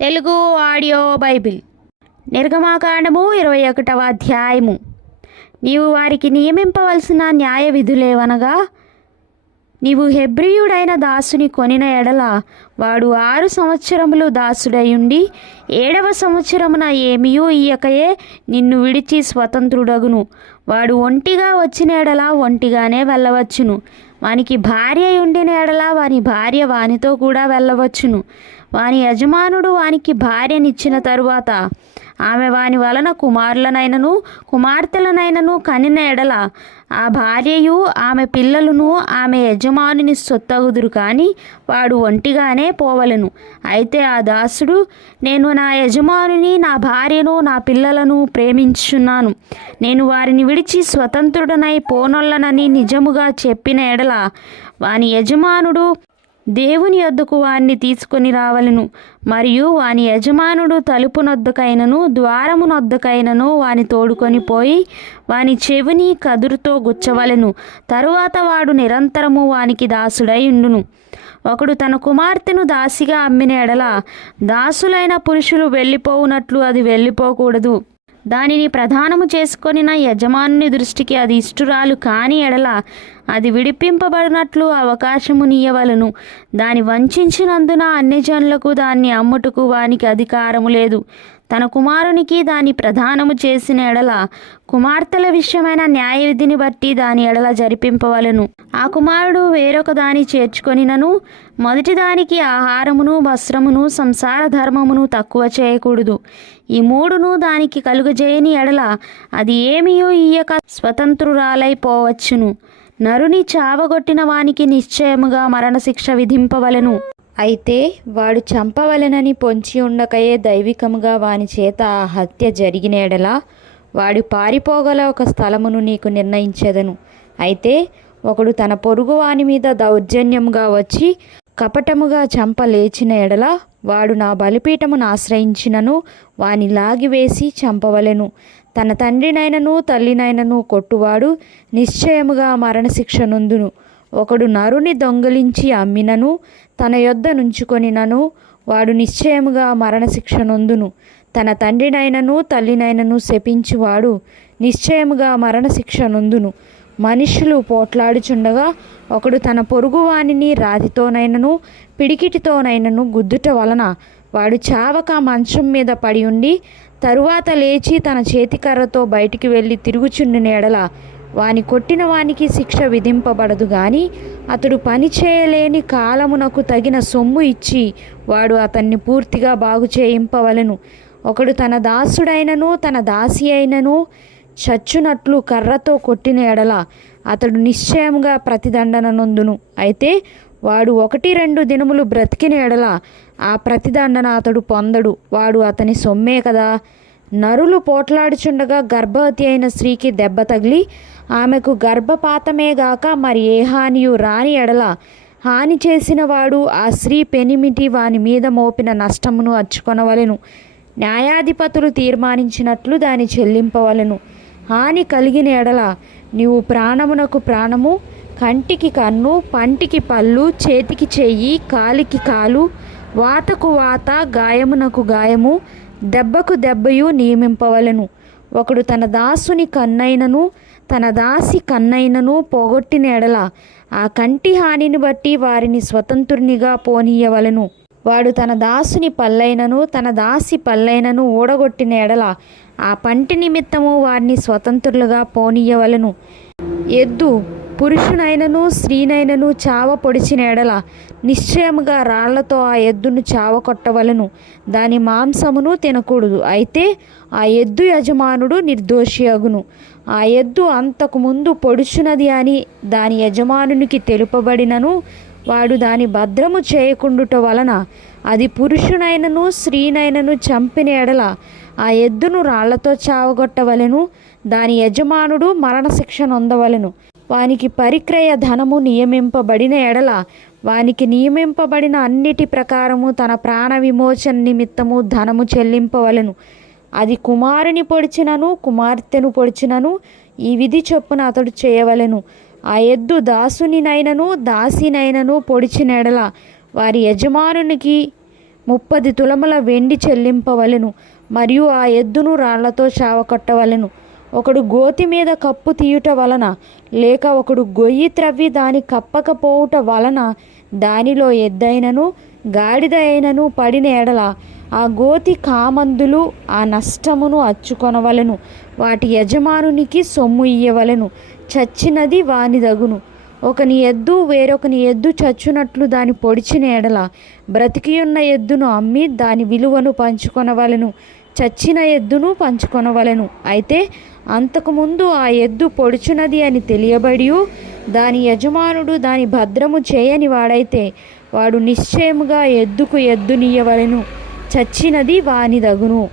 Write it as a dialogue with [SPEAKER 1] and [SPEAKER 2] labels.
[SPEAKER 1] Telugu audio Bible. నిర్గమాకాండము ఇరవై ఒకటవ అధ్యాయము. నీవు వారికి నియమింపవలసిన న్యాయ విధులేవనగా నీవు హెబ్రియుడైన దాసుని కొనిన ఎడల వాడు ఆరు సంవత్సరములు దాసుడయుండి ఏడవ సంవత్సరమున ఏమియూ ఇయ్యకయే నిన్ను విడిచి స్వతంత్రుడగును. వాడు ఒంటిగా వచ్చిన ఎడల ఒంటిగానే వెళ్ళవచ్చును. వానికి భార్య ఉండిన ఎడల వాని భార్య వానితో కూడా వెళ్ళవచ్చును. వాని యజమానుడు వానికి భార్యనిచ్చిన తరువాత ఆమె వాని వలన కుమారులనైనను కుమార్తెలనైనను కనిన ఎడల ఆ భార్యయు ఆమె పిల్లలను ఆమె యజమానుని సొత్తగుదురు కానీ వాడు ఒంటిగానే పోవలను. అయితే ఆ దాసుడు నేను నా యజమానుని నా భార్యను నా పిల్లలను ప్రేమించున్నాను నేను వారిని విడిచి స్వతంత్రుడనై పోనొల్లనని నిజముగా చెప్పిన ఎడల వాని యజమానుడు దేవుని యొద్దకు వారిని తీసుకొని రావలను. మరియు వాని యజమానుడు తలుపునొద్దకైనను ద్వారమునొద్దకైనను వాని తోడుకొని పోయి వాని చెవిని కదురుతో గుచ్చవలెను. తరువాత వాడు నిరంతరము వానికి దాసుడై ఉండును. ఒకడు తన కుమార్తెను దాసిగా అమ్మిన ఎడల దాసులైన పురుషులు వెళ్ళిపోవునట్లు అది వెళ్ళిపోకూడదు. దానిని ప్రధానము చేసుకొని నా యజమానుని దృష్టికి అది ఇష్టురాలు కాని ఎడల అది విడిపింపబడినట్లు అవకాశము నీయవలను. దాని వంచినందున అన్ని జనులకు దాన్ని అమ్ముటకు వానికి అధికారము లేదు. తన కుమారునికి దాని ప్రధానము చేసిన ఎడల కుమార్తెల విషయమైన న్యాయ విధిని బట్టి దాని ఎడల జరిపింపవలను. ఆ కుమారుడు వేరొక దాని చేర్చుకొనినను. మొదటి దానికి ఆహారమును వస్త్రమును సంసార ధర్మమును తక్కువ చేయకూడదు. ఈ మూడును దానికి కలుగజేయని ఎడల అది ఏమియో ఇయ్యక స్వతంత్రురాలైపోవచ్చును నరుని చావగొట్టిన వానికి నిశ్చయముగా మరణశిక్ష విధింపవలెను. అయితే వాడు చంపవలెనని పొంచి ఉండకయే దైవికముగా వాని చేత ఆ హత్య జరిగిన ఎడల వాడు పారిపోగల ఒక స్థలమును నీకు నిర్ణయించెదను. అయితే ఒకడు తన పొరుగు వాని మీద దౌర్జన్యముగా వచ్చి కపటముగా చంప లేచిన ఎడల వాడు నా బలిపీఠమును ఆశ్రయించినను వాని లాగివేసి చంపవలెను. తన తండ్రినైనను తల్లినైనను కొట్టువాడు నిశ్చయముగా మరణశిక్ష నొందును. ఒకడు నరుని దొంగిలించి అమ్మినను తన యొద్ద నుంచుకొనినను వాడు నిశ్చయముగా మరణశిక్ష నొందును తన తండ్రినైనను తల్లినైనను శపించువాడు నిశ్చయముగా మరణశిక్ష నొందును మనుషులు పోట్లాడుచుండగా ఒకడు తన పొరుగువానిని రాతితోనైనను పిడికిటితోనైనను గుద్దుట వలన వాడు చావక మంచం మీద పడి ఉండి తరువాత లేచి తన చేతికర్రతో బయటికి వెళ్ళి తిరుగుచుండిన ఎడల. వాని కొట్టిన వానికి శిక్ష విధింపబడదు గాని అతడు పని చేయలేని కాలమునకు తగిన సొమ్ము ఇచ్చి వాడు అతన్ని పూర్తిగా బాగు చేయింపవలెను. ఒకడు తన దాసుడైనను తన దాసి అయినను చచ్చునట్లు కర్రతో కొట్టిన ఎడల అతడు నిశ్చయంగా ప్రతిదండన నొందును అయితే వాడు ఒకటి రెండు దినములు బ్రతికిన ఎడల ఆ ప్రతిదండన అతడు పొందడు. వాడు అతని సొమ్మే కదా. నరులు పోట్లాడుచుండగా గర్భవతి అయిన స్త్రీకి దెబ్బ తగిలి ఆమెకు గర్భపాతమే గాక మరి ఏ హానియు రాని ఎడల హాని చేసిన వాడు ఆ స్త్రీ పెనిమిటి వాని మీద మోపిన నష్టమును అచ్చుకొనవలెను. న్యాయాధిపతులు తీర్మానించినట్లు దాని చెల్లింపవలెను. హాని కలిగిన ఎడల నీవు ప్రాణమునకు ప్రాణము కంటికి కన్ను పంటికి పళ్ళు చేతికి చెయ్యి కాలికి కాలు వాతకు వాత గాయమునకు గాయము దెబ్బకు దెబ్బయు నియమింపవలెను. ఒకడు తన దాసుని కన్నైనను తన దాసి కన్నైనను పోగొట్టిన ఎడల ఆ కంటి హానిని బట్టి వారిని స్వతంత్రునిగా పోనీయవలెను. వాడు తన దాసుని పల్లైనను తన దాసి పల్లైనను ఊడగొట్టిన ఎడల ఆ పంటి నిమిత్తము వారిని స్వతంత్రులుగా పోనీయవలెను. ఎద్దు పురుషునైనను స్త్రీనైనను చావ పొడిచిన ఎడల నిశ్చయముగా రాళ్ళతో ఆ ఎద్దును చావ కొట్టవలను. దాని మాంసమును తినకూడదు. అయితే ఆ ఎద్దు యజమానుడు నిర్దోషి అగును. ఆ ఎద్దు అంతకు ముందు పొడుచున్నది అని దాని యజమానునికి తెలుపబడినను. వాడు దాని భద్రము చేయకుండుట వలన అది పురుషునైనను స్త్రీనైనను చంపిన ఎడల ఆ ఎద్దును రాళ్ళతో చావగొట్టవలెను. దాని యజమానుడు మరణశిక్ష నొందవలెను. వానికి పరిక్రయ ధనము నియమింపబడిన ఎడల వానికి నియమింపబడిన అన్నిటి ప్రకారము తన ప్రాణ విమోచన నిమిత్తము ధనము చెల్లింపవలెను. అది కుమారుని పొడిచినను కుమార్తెను పొడిచినను ఈ విధి చొప్పున అతడు చేయవలెను. ఆ ఎద్దు దాసునినైనను దాసినైనను పొడిచిన ఎడల వారి యజమానునికి ముప్పది తులముల వెండి చెల్లింపవలెను మరియు ఆ ఎద్దును రాళ్ళతో చావకొట్టవలెను. ఒకడు గోతి మీద కప్పు తీయుట వలన లేక ఒకడు గొయ్యి త్రవ్వి దాని కప్పకపోవుట వలన దానిలో ఎద్దైనను గాడిద అయినను పడిన ఎడల ఆ గోతి కామందులు ఆ నష్టమును అచ్చుకొనవలెను. వాటి యజమానునికి సొమ్ము ఇయ్యవలను. చచ్చినది వానిదగును. ఒకని ఎద్దు వేరొకని ఎద్దు చచ్చునట్లు దాని పొడిచిన ఎడల బ్రతికియున్న ఎద్దును అమ్మి దాని విలువను పంచుకొనవలెను. చచ్చిన ఎద్దును పంచుకొనవలెను. అయితే అంతకుముందు ఆ ఎద్దు పొడుచున్నది అని తెలియబడి దాని యజమానుడు దాని భద్రము చేయని వాడైతే వాడు నిశ్చయముగా ఎద్దుకు ఎద్దునియ్యవలెను చచ్చినది వానిదగును.